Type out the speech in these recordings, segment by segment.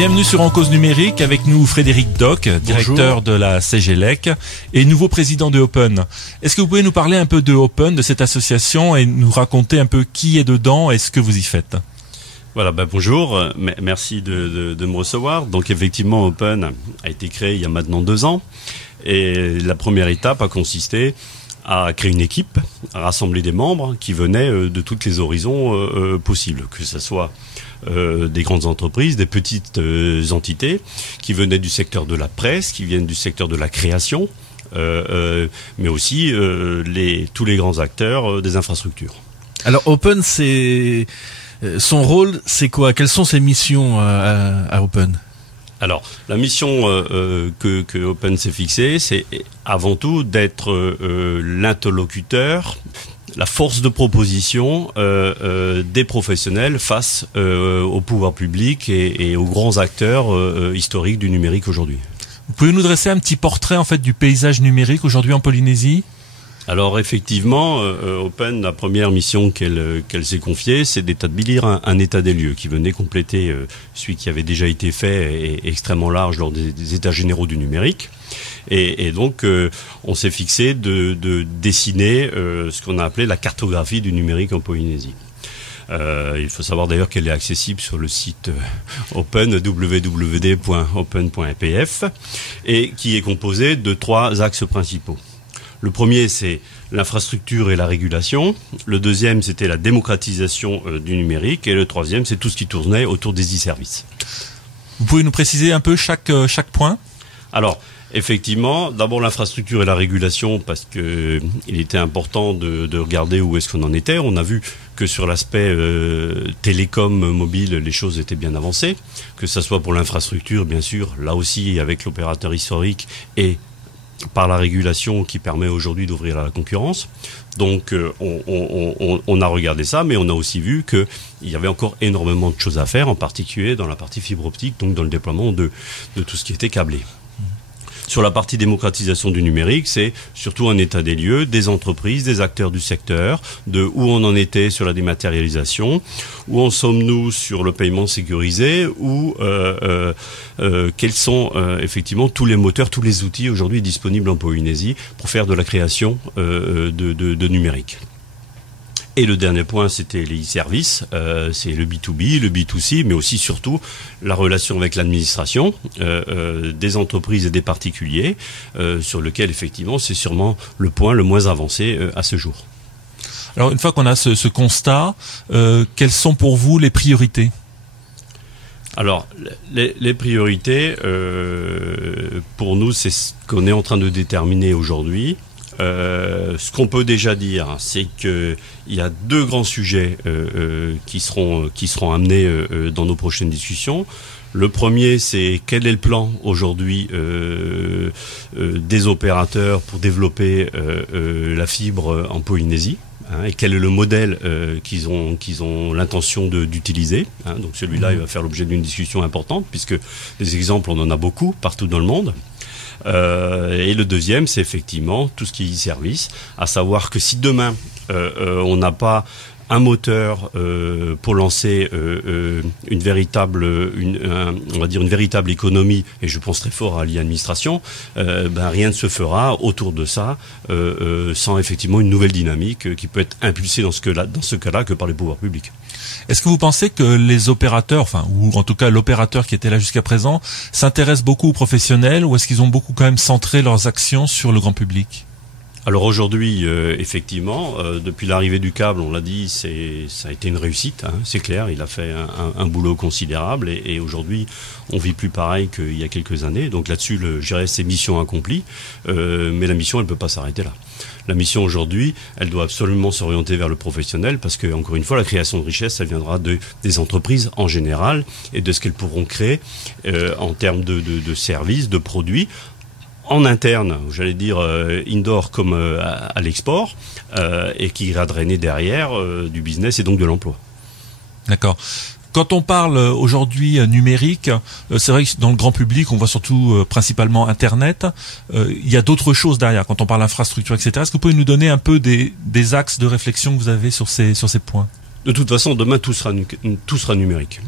Bienvenue sur En Cause Numérique, avec nous Frédéric Doc, directeur de la CGLEC et nouveau président de Open. Est-ce que vous pouvez nous parler un peu de Open, de cette association, et nous raconter un peu qui est dedans et ce que vous y faites? Voilà, bonjour, merci de me recevoir. Donc effectivement, Open a été créé il y a maintenant 2 ans, et la première étape a consisté à créer une équipe, à rassembler des membres qui venaient de toutes les horizons possibles, que ce soit des grandes entreprises, des petites entités qui venaient du secteur de la presse, qui viennent du secteur de la création, mais aussi tous les grands acteurs des infrastructures. Alors Open, son rôle, c'est quoi? Quelles sont ses missions à Open? Alors, la mission que Open s'est fixée, c'est avant tout d'être l'interlocuteur, la force de proposition des professionnels face au pouvoir public et aux grands acteurs historiques du numérique aujourd'hui. Vous pouvez nous dresser un petit portrait en fait du paysage numérique aujourd'hui en Polynésie? Alors effectivement, Open, la première mission qu'elle s'est confiée, c'est d'établir un état des lieux qui venait compléter celui qui avait déjà été fait et extrêmement large lors des états généraux du numérique. Et donc, on s'est fixé de dessiner ce qu'on a appelé la cartographie du numérique en Polynésie. Il faut savoir d'ailleurs qu'elle est accessible sur le site Open, www.open.pf, et qui est composée de 3 axes principaux. Le premier, c'est l'infrastructure et la régulation. Le deuxième, c'était la démocratisation du numérique. Et le troisième, c'est tout ce qui tournait autour des e-services. Vous pouvez nous préciser un peu chaque point? Alors, effectivement, d'abord l'infrastructure et la régulation, parce que il était important de regarder où est-ce qu'on en était. On a vu que sur l'aspect télécom mobile, les choses étaient bien avancées, que ça soit pour l'infrastructure, bien sûr, là aussi avec l'opérateur historique et par la régulation qui permet aujourd'hui d'ouvrir à la concurrence. Donc on a regardé ça, mais on a aussi vu qu'il y avait encore énormément de choses à faire, en particulier dans la partie fibre optique, donc dans le déploiement de tout ce qui était câblé. Sur la partie démocratisation du numérique, c'est surtout un état des lieux, des entreprises, des acteurs du secteur, de où on en était sur la dématérialisation, où en sommes-nous sur le paiement sécurisé, ou quels sont effectivement tous les moteurs, tous les outils aujourd'hui disponibles en Polynésie pour faire de la création de numérique. Et le dernier point, c'était les e-services, c'est le B2B, le B2C, mais aussi surtout la relation avec l'administration, des entreprises et des particuliers, sur lequel effectivement c'est sûrement le point le moins avancé à ce jour. Alors une fois qu'on a ce constat, quelles sont pour vous les priorités? Alors, les priorités, pour nous, c'est ce qu'on est en train de déterminer aujourd'hui. Ce qu'on peut déjà dire, c'est qu'il y a 2 grands sujets qui seront amenés dans nos prochaines discussions. Le premier, c'est quel est le plan aujourd'hui des opérateurs pour développer la fibre en Polynésie, et quel est le modèle qu'ils ont l'intention d'utiliser. Donc celui-là, il va faire l'objet d'une discussion importante, puisque des exemples, on en a beaucoup partout dans le monde. Et le deuxième, c'est effectivement tout ce qui est e-service, à savoir que si demain on n'a pas un moteur pour lancer une véritable économie, et je pense très fort à l'e-administration, rien ne se fera autour de ça sans effectivement une nouvelle dynamique qui peut être impulsée dans ce cas-là que par les pouvoirs publics. Est-ce que vous pensez que les opérateurs, ou en tout cas l'opérateur qui était là jusqu'à présent, s'intéresse beaucoup aux professionnels, ou est-ce qu'ils ont beaucoup quand même centré leurs actions sur le grand public? Alors aujourd'hui, effectivement, depuis l'arrivée du câble, on l'a dit, ça a été une réussite, c'est clair, il a fait un boulot considérable, et aujourd'hui, on vit plus pareil qu'il y a quelques années. Donc là-dessus, je dirais, c'est mission accomplie, mais la mission, elle peut pas s'arrêter là. La mission aujourd'hui, elle doit absolument s'orienter vers le professionnel, parce que, encore une fois, la création de richesse, elle viendra des entreprises en général, et de ce qu'elles pourront créer en termes de services, de produits, en interne, j'allais dire indoor comme à l'export, et qui ira drainer derrière du business et donc de l'emploi. D'accord. Quand on parle aujourd'hui numérique, c'est vrai que dans le grand public, on voit surtout principalement Internet. Il y a d'autres choses derrière. Quand on parle infrastructure, etc. Est-ce que vous pouvez nous donner un peu des axes de réflexion que vous avez sur ces points? De toute façon, demain tout sera numérique.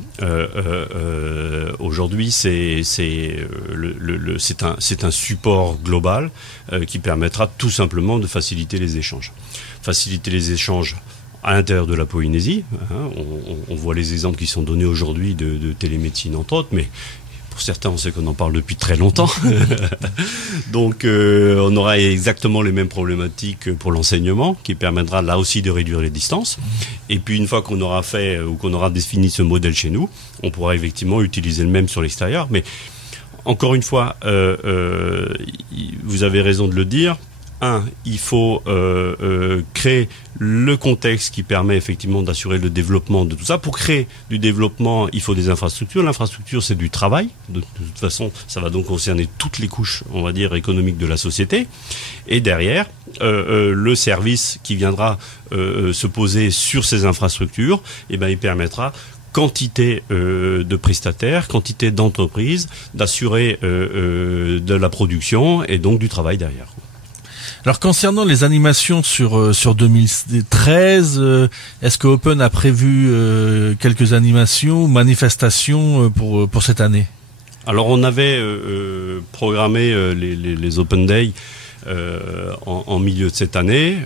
Aujourd'hui, c'est un support global qui permettra tout simplement de faciliter les échanges. Faciliter les échanges à l'intérieur de la Polynésie. On voit les exemples qui sont donnés aujourd'hui de télémédecine entre autres, mais pour certains, on sait qu'on en parle depuis très longtemps. Donc, on aura exactement les mêmes problématiques pour l'enseignement, qui permettra là aussi de réduire les distances. Et puis, une fois qu'on aura fait ou qu'on aura défini ce modèle chez nous, on pourra effectivement utiliser le même sur l'extérieur. Mais encore une fois, vous avez raison de le dire. Il faut créer le contexte qui permet effectivement d'assurer le développement de tout ça. Pour créer du développement, il faut des infrastructures. L'infrastructure, c'est du travail. De toute façon, ça va donc concerner toutes les couches, on va dire, économiques de la société. Et derrière, le service qui viendra se poser sur ces infrastructures, il permettra quantité de prestataires, quantité d'entreprises, d'assurer de la production et donc du travail derrière. Alors concernant les animations sur 2013, est-ce que Open a prévu quelques animations ou manifestations pour cette année? Alors on avait programmé les Open Day en milieu de cette année.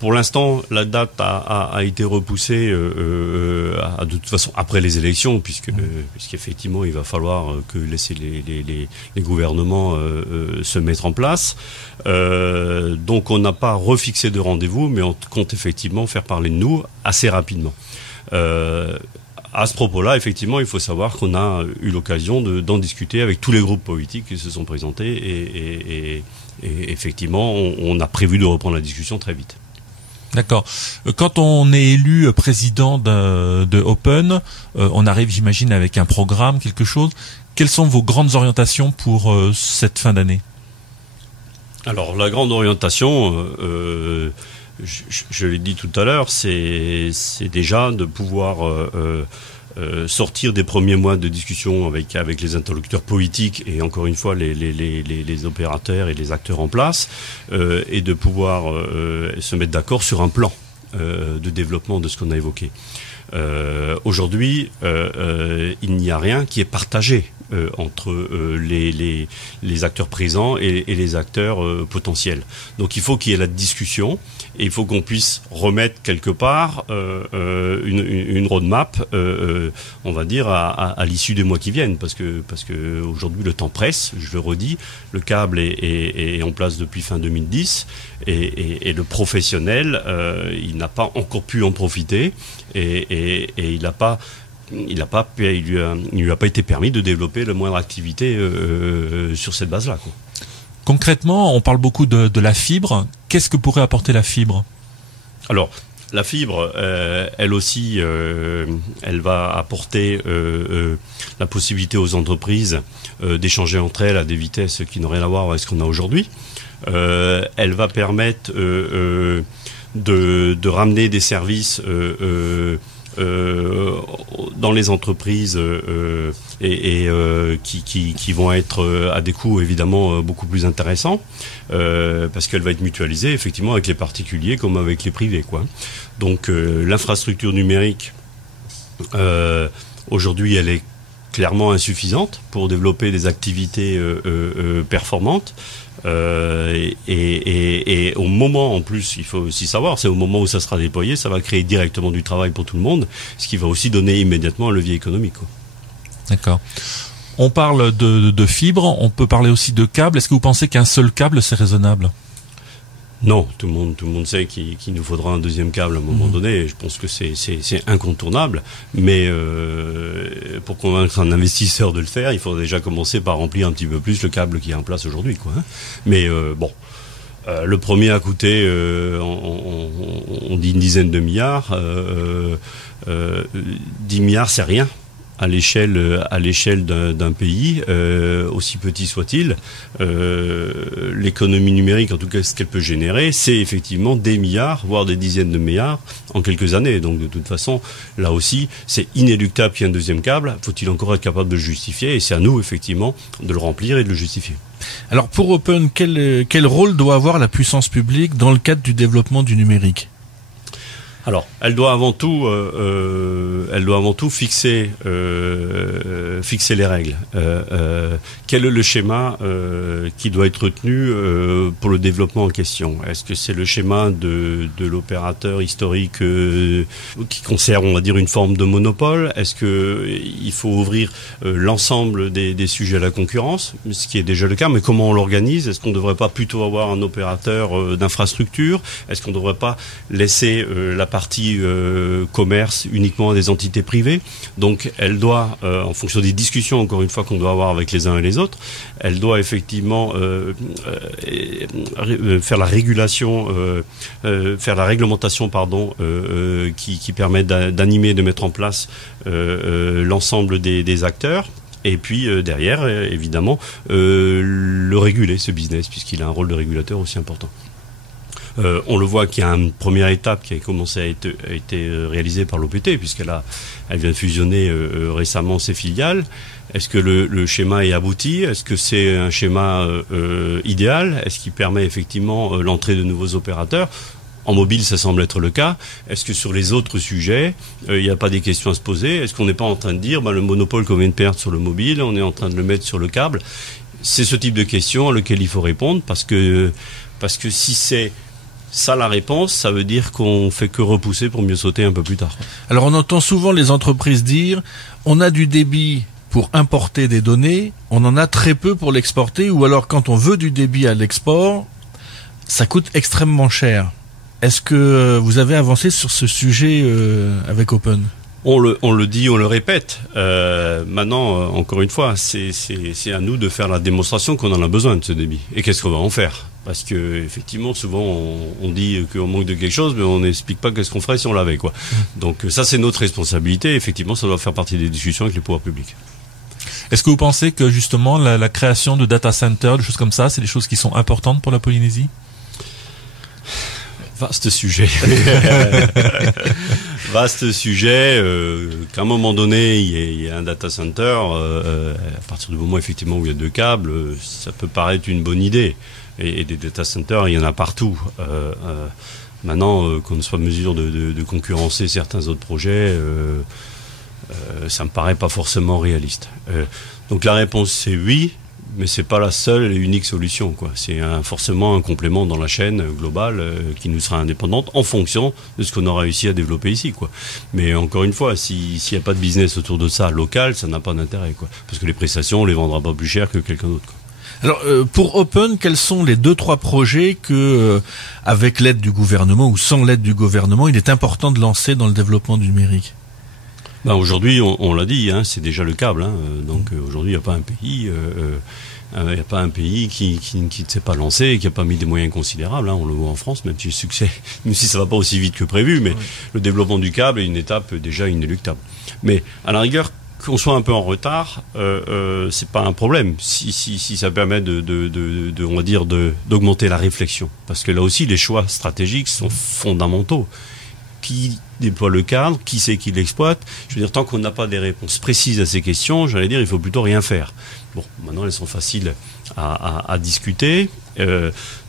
Pour l'instant, la date a été repoussée de toute façon après les élections, puisqu'effectivement il va falloir que laisser les gouvernements se mettre en place. Donc on n'a pas refixé de rendez-vous, mais on compte effectivement faire parler de nous assez rapidement. À ce propos-là, effectivement, il faut savoir qu'on a eu l'occasion d'en discuter avec tous les groupes politiques qui se sont présentés et effectivement, on a prévu de reprendre la discussion très vite. D'accord. Quand on est élu président de Open, on arrive, j'imagine, avec un programme, quelque chose. Quelles sont vos grandes orientations pour cette fin d'année? Alors, la grande orientation, je l'ai dit tout à l'heure, c'est déjà de pouvoir sortir des premiers mois de discussion avec les interlocuteurs politiques et encore une fois les opérateurs et les acteurs en place et de pouvoir se mettre d'accord sur un plan de développement de ce qu'on a évoqué. Aujourd'hui, il n'y a rien qui est partagé entre les acteurs présents et les acteurs potentiels. Donc il faut qu'il y ait la discussion et il faut qu'on puisse remettre quelque part une roadmap, on va dire, à l'issue des mois qui viennent, parce que aujourd'hui le temps presse, je le redis, le câble est en place depuis fin 2010 et le professionnel, il n'a pas encore pu en profiter et il lui a pas été permis de développer la moindre activité sur cette base-là, quoi. Concrètement, on parle beaucoup de la fibre. Qu'est-ce que pourrait apporter la fibre? Alors, la fibre, elle aussi, elle va apporter la possibilité aux entreprises d'échanger entre elles à des vitesses qui n'ont rien à voir avec ce qu'on a aujourd'hui. Elle va permettre de ramener des services dans les entreprises qui vont être à des coûts évidemment beaucoup plus intéressants parce qu'elle va être mutualisée effectivement avec les particuliers comme avec les privés, quoi. Donc l'infrastructure numérique aujourd'hui elle est clairement insuffisante pour développer des activités performantes. Et au moment, en plus, il faut aussi savoir, c'est au moment où ça sera déployé, ça va créer directement du travail pour tout le monde, ce qui va aussi donner immédiatement un levier économique, quoi. D'accord. On parle de fibre, on peut parler aussi de câble. Est-ce que vous pensez qu'un seul câble, c'est raisonnable? Non, tout le monde sait qu'il nous faudra un deuxième câble à un moment donné. Je pense que c'est incontournable. Mais pour convaincre un investisseur de le faire, il faut déjà commencer par remplir un petit peu plus le câble qui est en place aujourd'hui, quoi. Mais bon, le premier a coûté, on dit une dizaine de milliards. 10 milliards, c'est rien. À l'échelle d'un pays, aussi petit soit-il, l'économie numérique, en tout cas ce qu'elle peut générer, c'est effectivement des milliards, voire des dizaines de milliards en quelques années. Donc de toute façon, là aussi, c'est inéluctable qu'il y ait un deuxième câble. Faut-il encore être capable de le justifier? Et c'est à nous, effectivement, de le remplir et de le justifier. Alors pour Open, quel rôle doit avoir la puissance publique dans le cadre du développement du numérique? Alors, elle doit avant tout fixer les règles. Quel est le schéma qui doit être retenu pour le développement en question? Est-ce que c'est le schéma de l'opérateur historique qui conserve, on va dire, une forme de monopole? Est-ce que il faut ouvrir l'ensemble des sujets à la concurrence, ce qui est déjà le cas, mais comment on l'organise? Est-ce qu'on ne devrait pas plutôt avoir un opérateur d'infrastructure? Est-ce qu'on ne devrait pas laisser la partie commerce uniquement à des entités privées? Donc elle doit, en fonction des discussions encore une fois qu'on doit avoir avec les uns et les autres, elle doit effectivement faire la réglementation qui permet d'animer, de mettre en place l'ensemble des acteurs. Et puis derrière, évidemment, le réguler, ce business, puisqu'il a un rôle de régulateur aussi important. On le voit qu'il y a une première étape qui a commencé à être réalisée par l'OPT, puisqu'elle vient de fusionner récemment ses filiales. Est-ce que le schéma est abouti? Est-ce que c'est un schéma idéal? Est-ce qu'il permet effectivement l'entrée de nouveaux opérateurs? En mobile, ça semble être le cas. Est-ce que sur les autres sujets, il n'y a pas des questions à se poser? Est-ce qu'on n'est pas en train de dire, le monopole qu'on vient de perdre sur le mobile, on est en train de le mettre sur le câble? C'est ce type de questions auxquelles il faut répondre, parce que si c'est ça la réponse, ça veut dire qu'on fait que repousser pour mieux sauter un peu plus tard. Alors on entend souvent les entreprises dire, on a du débit pour importer des données, on en a très peu pour l'exporter, ou alors quand on veut du débit à l'export, ça coûte extrêmement cher. Est-ce que vous avez avancé sur ce sujet avec Open? On le dit, on le répète. Maintenant, encore une fois, c'est à nous de faire la démonstration qu'on en a besoin de ce débit. Et qu'est-ce qu'on va en faire? Parce que effectivement, souvent, on dit qu'on manque de quelque chose, mais on n'explique pas qu'est-ce qu'on ferait si on l'avait, quoi. Donc ça, c'est notre responsabilité. Effectivement, ça doit faire partie des discussions avec les pouvoirs publics. Est-ce que vous pensez que justement la création de data centers, des choses comme ça, c'est des choses qui sont importantes pour la Polynésie? Vaste sujet. Vaste sujet. Qu'à un moment donné, il y a un data center. À partir du moment effectivement où il y a 2 câbles, ça peut paraître une bonne idée. Et des data centers, il y en a partout. Maintenant, qu'on soit en mesure de concurrencer certains autres projets, ça me paraît pas forcément réaliste. Donc la réponse c'est oui. Mais c'est pas la seule et unique solution, quoi. C'est forcément un complément dans la chaîne globale qui nous sera indépendante en fonction de ce qu'on aura réussi à développer ici, quoi. Mais encore une fois, s'il n'y a pas de business autour de ça local, ça n'a pas d'intérêt, quoi. Parce que les prestations, on les vendra pas plus cher que quelqu'un d'autre, quoi. Alors, pour Open, quels sont les 2-3 projets que, avec l'aide du gouvernement ou sans l'aide du gouvernement, il est important de lancer dans le développement du numérique? Aujourd'hui, on l'a dit, c'est déjà le câble. Donc aujourd'hui, il n'y a pas un pays, qui ne s'est pas lancé et qui n'a pas mis des moyens considérables. On le voit en France, même si le succès, même si ça va pas aussi vite que prévu, mais le développement du câble est une étape déjà inéluctable. Mais à la rigueur, qu'on soit un peu en retard, c'est pas un problème si ça permet on va dire d'augmenter la réflexion, parce que là aussi les choix stratégiques sont fondamentaux. Qui déploie le cadre, qui c'est qui l'exploite? Je veux dire, tant qu'on n'a pas des réponses précises à ces questions, j'allais dire, il faut plutôt rien faire. Bon, maintenant elles sont faciles à discuter.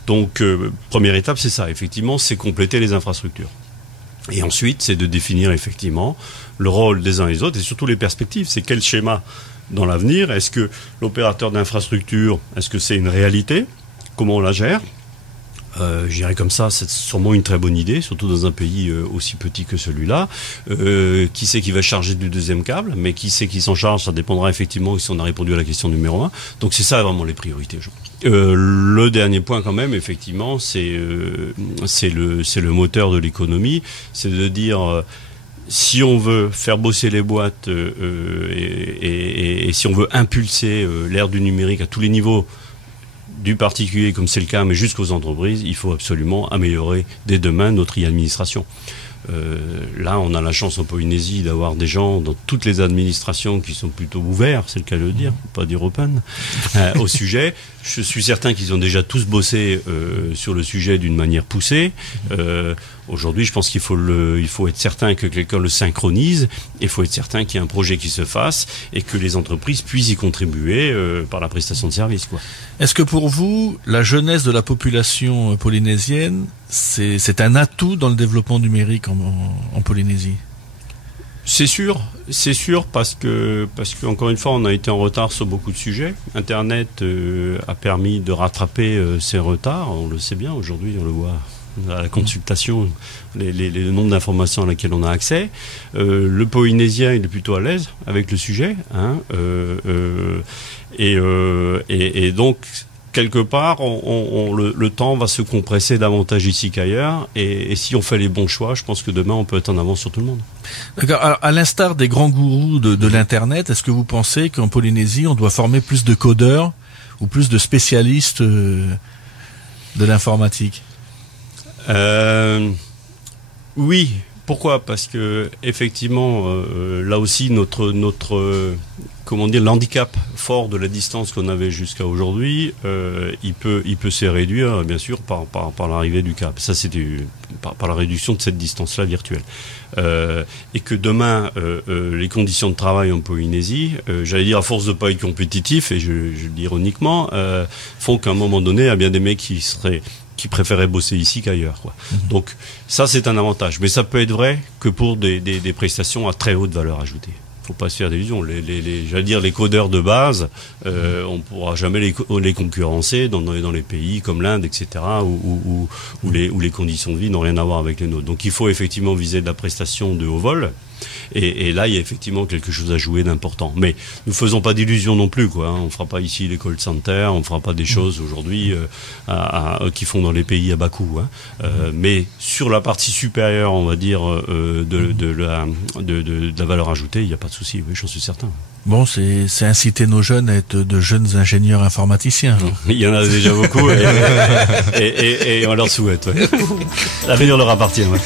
Donc, première étape, c'est ça. Effectivement, c'est compléter les infrastructures. Et ensuite, c'est de définir effectivement le rôle des uns et des autres et surtout les perspectives. C'est quel schéma dans l'avenir? Est-ce que l'opérateur d'infrastructure, est-ce que c'est une réalité? Comment on la gère? Je dirais comme ça, c'est sûrement une très bonne idée, surtout dans un pays aussi petit que celui-là. Qui c'est qui va charger du 2e câble? Mais qui c'est qui s'en charge? Ça dépendra effectivement si on a répondu à la question numéro 1. Donc c'est ça vraiment les priorités. Le dernier point quand même, effectivement, c'est le moteur de l'économie. C'est de dire... si on veut faire bosser les boîtes et si on veut impulser l'ère du numérique à tous les niveaux, du particulier comme c'est le cas, mais jusqu'aux entreprises, il faut absolument améliorer dès demain notre e-administration. Là, on a la chance en Polynésie d'avoir des gens dans toutes les administrations qui sont plutôt ouverts, c'est le cas de le dire, pas dire open, au sujet. Je suis certain qu'ils ont déjà tous bossé sur le sujet d'une manière poussée. Aujourd'hui, je pense qu'il faut être certain que quelqu'un le synchronise, et il faut être certain qu'il y a un projet qui se fasse et que les entreprises puissent y contribuer par la prestation de services, quoi. Est-ce que pour vous, la jeunesse de la population polynésienne, c'est un atout dans le développement numérique en Polynésie. C'est sûr parce que encore une fois on a été en retard sur beaucoup de sujets. Internet a permis de rattraper ces retards, on le sait bien aujourd'hui, on le voit à la consultation, le nombre d'informations à laquelle on a accès. Le Polynésien il est plutôt à l'aise avec le sujet, hein, et donc quelque part, le temps va se compresser davantage ici qu'ailleurs, et si on fait les bons choix, je pense que demain on peut être en avance sur tout le monde. D'accord. Alors, à l'instar des grands gourous de l'Internet, est-ce que vous pensez qu'en Polynésie, on doit former plus de codeurs ou plus de spécialistes de l'informatique? Oui. Pourquoi ? Parce que effectivement, là aussi, notre comment dire, l'handicap fort de la distance qu'on avait jusqu'à aujourd'hui, il peut se réduire, bien sûr, par l'arrivée du câble. Ça, c'est par la réduction de cette distance-là virtuelle. Et que demain, les conditions de travail en Polynésie, j'allais dire à force de pas être compétitif, et je le dis ironiquement, font qu'à un moment donné, il y a bien des mecs qui préféraient bosser ici qu'ailleurs, quoi. Donc ça c'est un avantage, mais ça peut être vrai que pour des prestations à très haute valeur ajoutée. Faut pas se faire d'illusions. J'allais dire les codeurs de base, on pourra jamais les concurrencer dans les pays comme l'Inde, etc., où les conditions de vie n'ont rien à voir avec les nôtres. Donc il faut effectivement viser de la prestation de haut vol. Et là, il y a effectivement quelque chose à jouer d'important. Mais nous faisons pas d'illusions non plus, quoi. On fera pas ici les call centers, on fera pas des choses aujourd'hui qui font dans les pays à bas coût. Hein. Mais sur la partie supérieure, on va dire de la valeur ajoutée, il n'y a pas de souci. Oui, j'en suis certain. Bon, c'est inciter nos jeunes à être de jeunes ingénieurs informaticiens. Il y en a déjà beaucoup et on leur souhaite. Ouais. L'avenir leur appartient. Ouais.